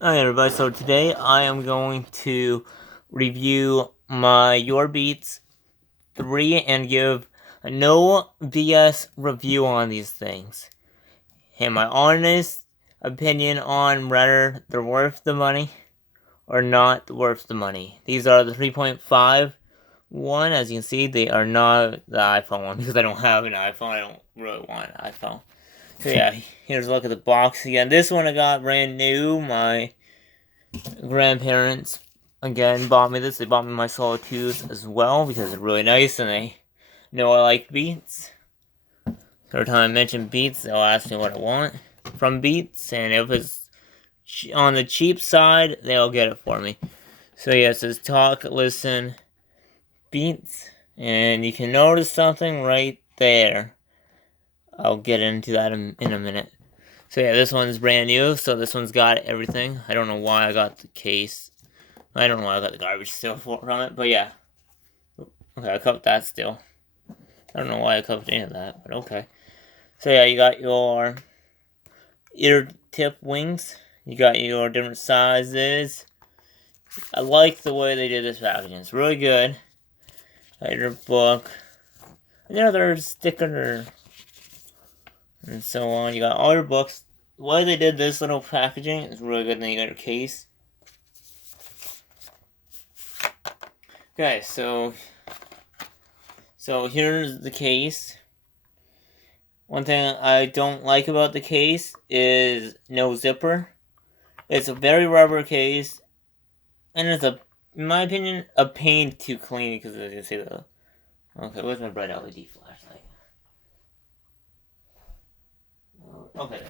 Hi everybody, so today I am going to review my urbeats3 and give a no BS review on these things. And my honest opinion on whether they're worth the money or not worth the money. These are the 3.5 one. As you can see, they are not the iPhone one because I don't have an iPhone. I don't really want an iPhone. So yeah, here's a look at the box again. This one I got brand new. My grandparents again bought me this. They bought me my Solo 2s as well because they're really nice and they know I like Beats. Every time I mention Beats, they'll ask me what I want from Beats, and if it's on the cheap side, they'll get it for me. So yeah, it says talk, listen, Beats, and you can notice something right there. I'll get into that in a minute. So yeah, this one's brand new, so this one's got everything. I don't know why I got the case. I don't know why I got the garbage still from it, but yeah. Okay, I covered that still. I don't know why I covered any of that, but okay. So yeah, you got your ear tip wings. You got your different sizes. I like the way they did this packaging. It's really good. Got your book. Another sticker and so on. You got all your books. The way they did this little packaging is really good. Then you got your case. Okay, so here's the case. One thing I don't like about the case is no zipper. It's a very rubber case, and it's in my opinion, a pain to clean because as you see the. Okay, where's my bright LED flashlight? Okay,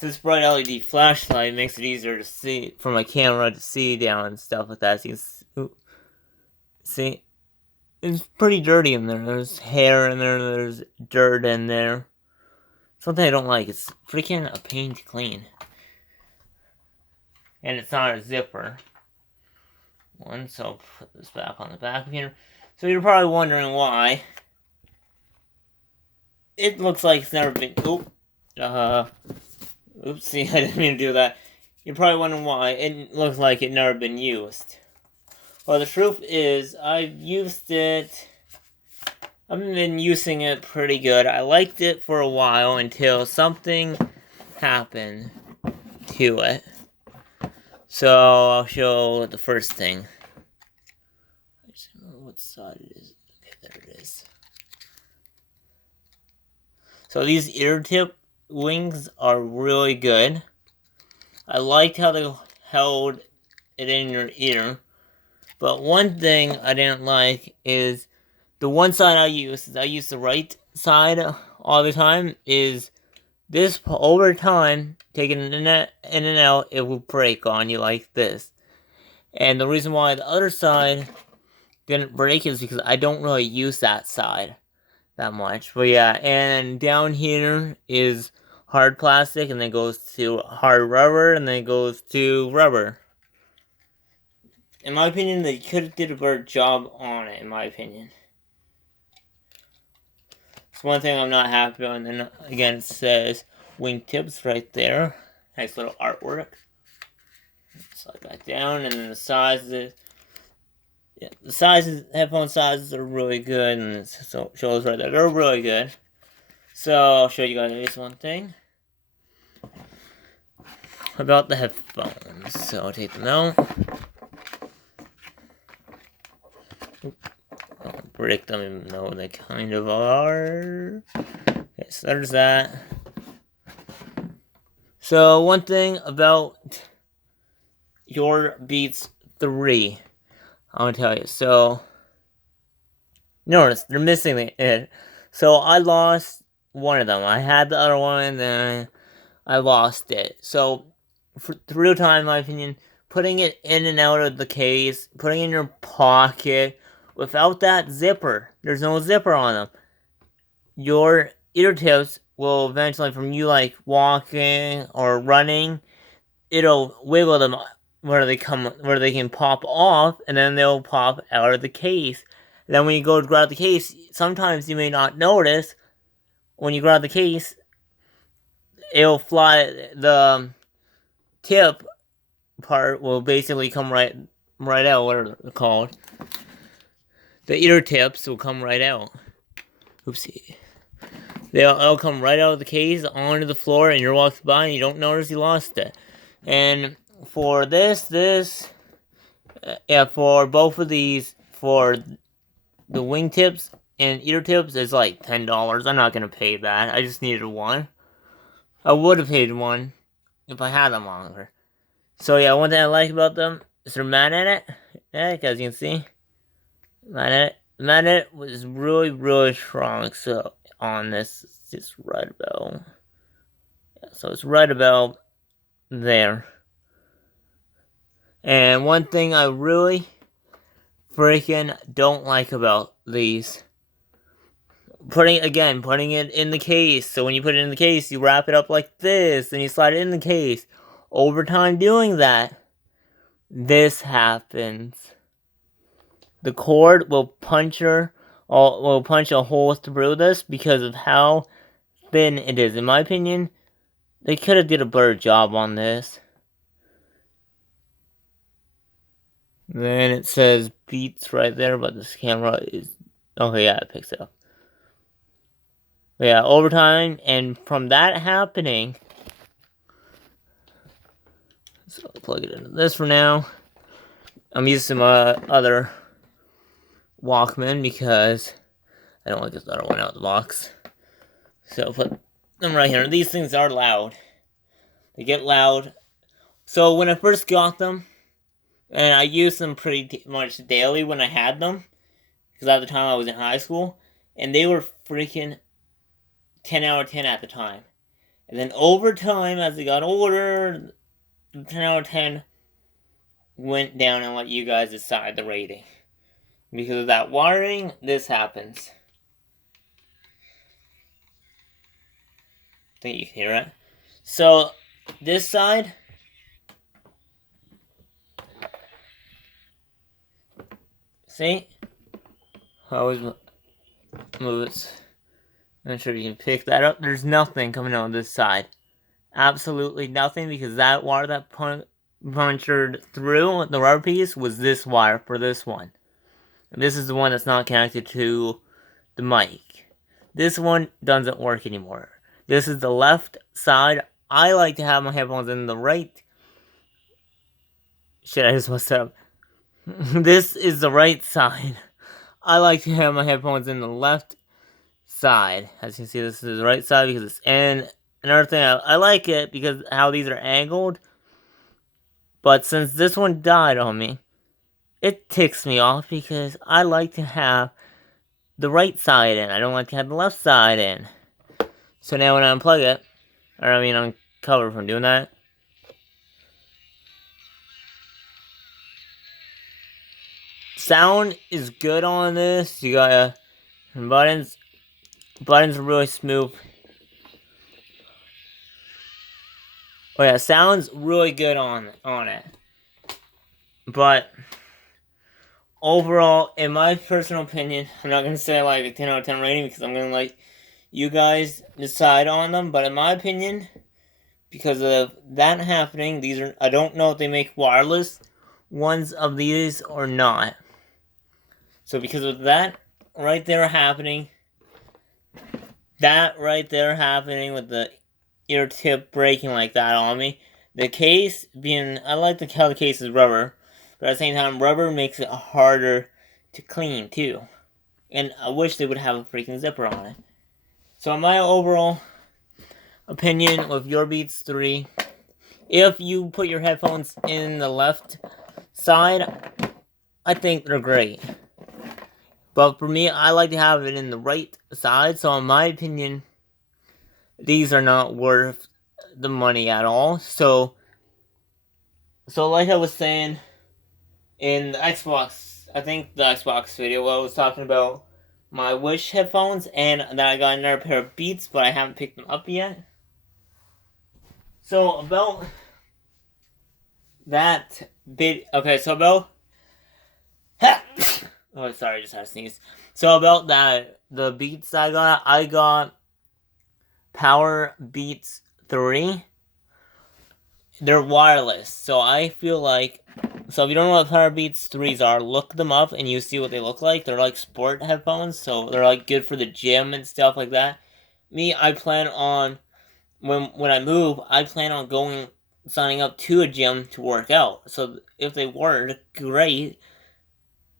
this bright LED flashlight makes it easier to see for my camera to see down and stuff like that. So you can see, it's pretty dirty in there. There's hair in there. There's dirt in there. Something I don't like. It's freaking a pain to clean. And it's not a zipper. So I'll put this back on the back of here. So you're probably wondering why. It looks like it's never been. Oopsie, I didn't mean to do that. You're probably wondering why. It looks like it never been used. Well, the truth is, I've used it. I've been using it pretty good. I liked it for a while until something happened to it. So I'll show the first thing. I just don't know what side it is. Okay, there it is. So these ear tip wings are really good. I liked how they held it in your ear. But one thing I didn't like is the one side I use the right side all the time, is this over time, taking it in and out, it will break on you like this. And the reason why the other side didn't break is because I don't really use that side that much. But yeah, and down here is hard plastic, and then goes to hard rubber, and then goes to rubber. In my opinion, they could have did a better job on it, in my opinion. It's one thing I'm not happy on. And then again, it says wingtips right there. Nice little artwork. Slide back down, and then the sizes. Yeah, the sizes, headphone sizes are really good, and it shows right there. They're really good. So I'll show you guys this one thing about the headphones. So I'll take them out. I'll break them even though they kind of are. Okay, so there's that. So one thing about your Beats 3, I want to tell you. So notice they're missing it. So I lost one of them. I had the other one, and then I lost it. So through time, in my opinion, putting it in and out of the case, putting it in your pocket, without that zipper, there's no zipper on them. Your ear tips will eventually, from you like walking or running, it'll wiggle them where they can pop off, and then they'll pop out of the case. And then when you go to grab the case, sometimes you may not notice when you grab the case, it'll fly the tip part will basically come right out. What are they called? The ear tips will come right out. Oopsie. They'll come right out of the case onto the floor, and you're walking by and you don't notice you lost it. And for for both of these, for the wingtips and ear tips, it's like $10. I'm not gonna pay that. I just needed one. I would have paid one if I had them longer. So yeah, one thing I like about them is they're magnetic. As you can see, magnet was really strong. So on this, it's just right about. So it's right about there. And one thing I really freaking don't like about these, putting it in the case. So when you put it in the case, you wrap it up like this, and you slide it in the case. Over time doing that, this happens. The cord will punch a hole through this because of how thin it is. In my opinion, they could have did a better job on this. Then it says Beats right there, but this camera is... Okay, yeah, it picks it up. But yeah, overtime, and from that happening... So I'll plug it into this for now. I'm using my other Walkman because I don't like this other one out of the box. So I'll put them right here. These things are loud. They get loud. So when I first got them, and I used them pretty much daily when I had them, because at the time I was in high school, and they were freaking 10 out of 10 at the time. And then over time, as I got older, 10 out of 10 went down and let you guys decide the rating. Because of that wiring, this happens. I think you can hear it. So, this side, see? I always move it. I'm not sure if you can pick that up. There's nothing coming out of this side. Absolutely nothing, because that wire that punctured through the rubber piece was this wire for this one. And this is the one that's not connected to the mic. This one doesn't work anymore. This is the left side. I like to have my headphones in the right. Shit, I just messed up. This is the right side. I like to have my headphones in the left side. As you can see, this is the right side because it's... And another thing, I like it because how these are angled. But since this one died on me, it ticks me off because I like to have the right side in. I don't like to have the left side in. So now when I unplug it, uncover from doing that. Sound is good on this. You got buttons. Buttons are really smooth. Oh yeah, sounds really good on it. But overall, in my personal opinion, I'm not gonna say like a 10 out of 10 rating because I'm gonna let you guys decide on them. But in my opinion, because of that happening, I don't know if they make wireless ones of these or not. So because of that right there happening, with the ear tip breaking like that on me, the case I like how the case is rubber, but at the same time, rubber makes it harder to clean too. And I wish they would have a freaking zipper on it. So my overall opinion with urbeats3, if you put your headphones in the left side, I think they're great. But for me, I like to have it in the right side, so in my opinion, these are not worth the money at all. So like I was saying in the Xbox, I think the Xbox video, I was talking about my Wish headphones, and that I got another pair of Beats, but I haven't picked them up yet. So about that bit, okay, so about... Oh, sorry, I just had to sneeze. So about the Beats I got Power Beats 3. they're wireless. So I feel like, so if you don't know what urbeats3s are, look them up and you see what they look like. They're like sport headphones, so they're like good for the gym and stuff like that. Me, I plan on, when I move, I plan on signing up to a gym to work out. So if they work, great.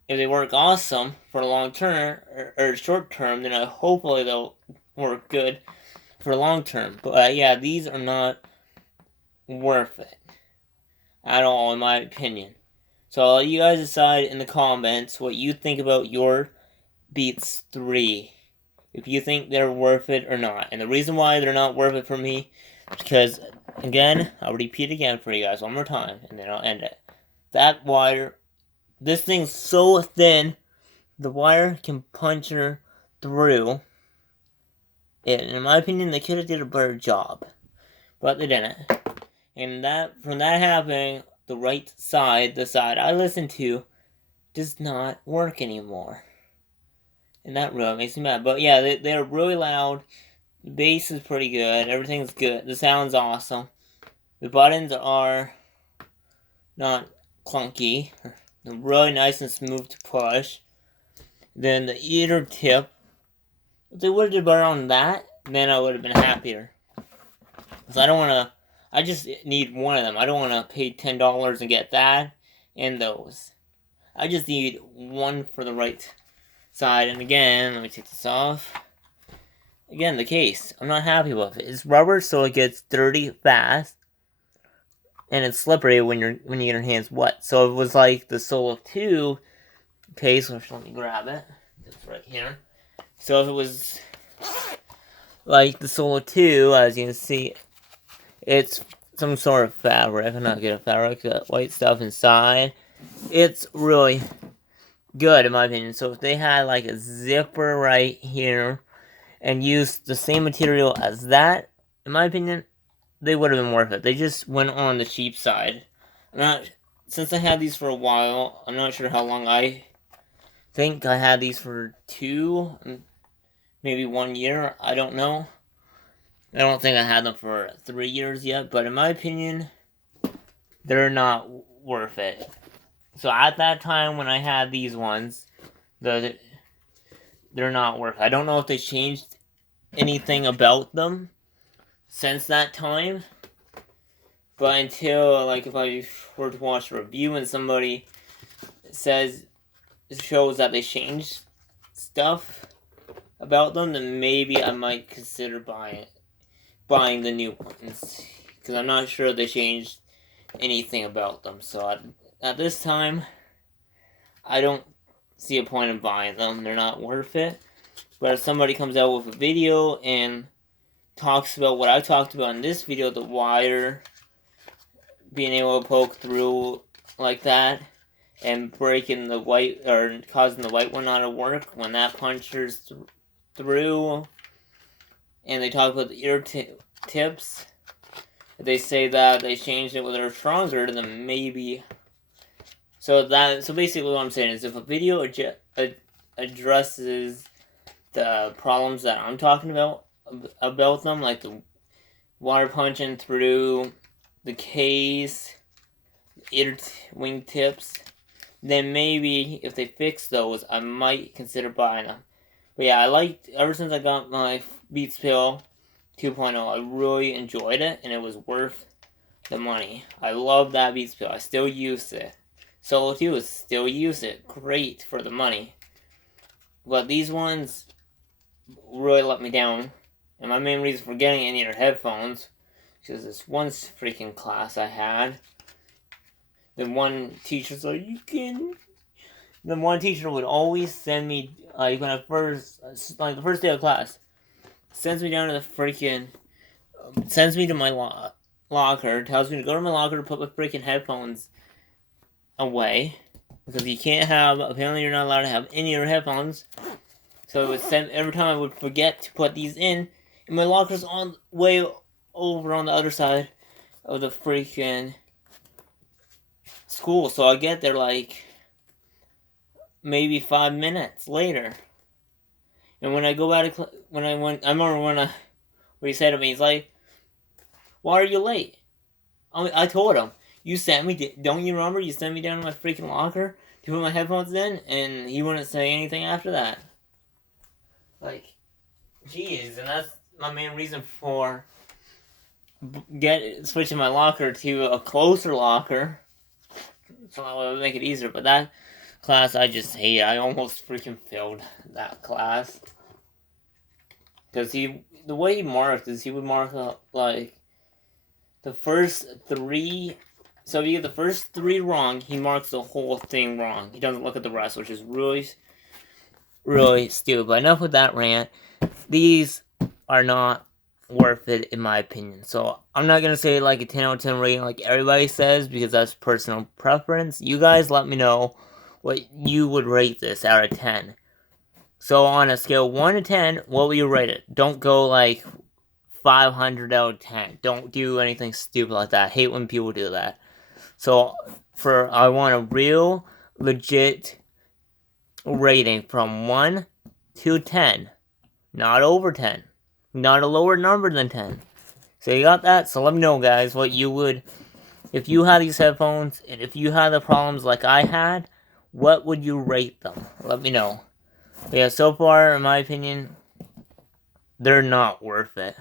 If they work awesome for long term or short term, then hopefully they'll work good for long term. But yeah, these are not worth it at all, in my opinion. So I'll let you guys decide in the comments what you think about your Beats 3. If you think they're worth it or not. And the reason why they're not worth it for me is because, again, I'll repeat again for you guys one more time, and then I'll end it. That wire, this thing's so thin, the wire can puncture through it. And in my opinion, they could have did a better job. But they didn't. And from that happening, the right side, the side I listen to, does not work anymore. And that really makes me mad. But yeah, they're really loud. The bass is pretty good. Everything's good. The sound's awesome. The buttons are not clunky. They're really nice and smooth to push. Then the ear tip, if they would have done better on that, then I would have been happier. Because I just need one of them. I don't want to pay $10 and get that and those. I just need one for the right side. And again, let me take this off. Again, the case. I'm not happy with it. It's rubber, so it gets dirty fast. And it's slippery when you get your hands wet. So it was like the Solo 2 case, which let me grab it. It's right here. So if it was like the Solo 2, as you can see, it's some sort of fabric. I'm not good at fabric. Got white stuff inside. It's really good in my opinion. So if they had like a zipper right here and used the same material as that, in my opinion, they would have been worth it. They just went on the cheap side. Since I had these for a while, I'm not sure how long. I think I had these for 2, maybe 1 year. I don't know. I don't think I had them for 3 years yet, but in my opinion, they're not worth it. So at that time when I had these ones, they're not worth it. I don't know if they changed anything about them since that time, but until, like, if I were to watch a review and somebody shows that they changed stuff about them, then maybe I might consider buying the new ones, because I'm not sure they changed anything about them. So at this time, I don't see a point in buying them. They're not worth it. But if somebody comes out with a video and talks about what I talked about in this video, the wire being able to poke through like that and breaking the white, or causing the white one not to work when that punctures through, and they talk about the ear tips, they say that they changed it when they're stronger, then maybe. So basically what I'm saying is, if a video addresses the problems that I'm talking about them, like the water punching through the case, ear wing tips, then maybe if they fix those, I might consider buying them. But yeah, ever since I got my Beats Pill 2.0, I really enjoyed it, and it was worth the money. I love that Beats Pill. I still use it. Solo 2 is still use it. Great for the money. But these ones really let me down. And my main reason for getting any of their headphones, because this one freaking class I had, the one teacher's like, the one teacher would always send me, like, the first day of class, sends me down to the freaking, sends me to my locker, tells me to go to my locker to put my freaking headphones away, because apparently you're not allowed to have any of your headphones. So it would send, every time I would forget to put these in, and my locker's way over on the other side of the freaking school. So I get there like maybe 5 minutes later. And when I go back to I remember when he said to me, he's like, "Why are you late?" I told him, you sent me, don't you remember? You sent me down to my freaking locker to put my headphones in, and he wouldn't say anything after that. Like, jeez, and that's my main reason for switching my locker to a closer locker, so that would make it easier. But that class I just hate. I almost freaking failed that class because the way he marked is he would mark up like the first three. So if you get the first three wrong, he marks the whole thing wrong. He doesn't look at the rest, which is really stupid. But enough with that rant. These are not worth it in my opinion. So I'm not gonna say like a 10 out of 10 rating like everybody says because that's personal preference. You guys let me know what you would rate this out of 10. So on a scale 1 to 10, what will you rate it? Don't go like 500 out of 10. Don't do anything stupid like that. I hate when people do that. So I want a real legit rating from 1 to 10. Not over 10. Not a lower number than 10. So you got that? So let me know, guys, what you would... If you had these headphones, and if you had the problems like I had, what would you rate them? Let me know. But yeah, so far, in my opinion, they're not worth it.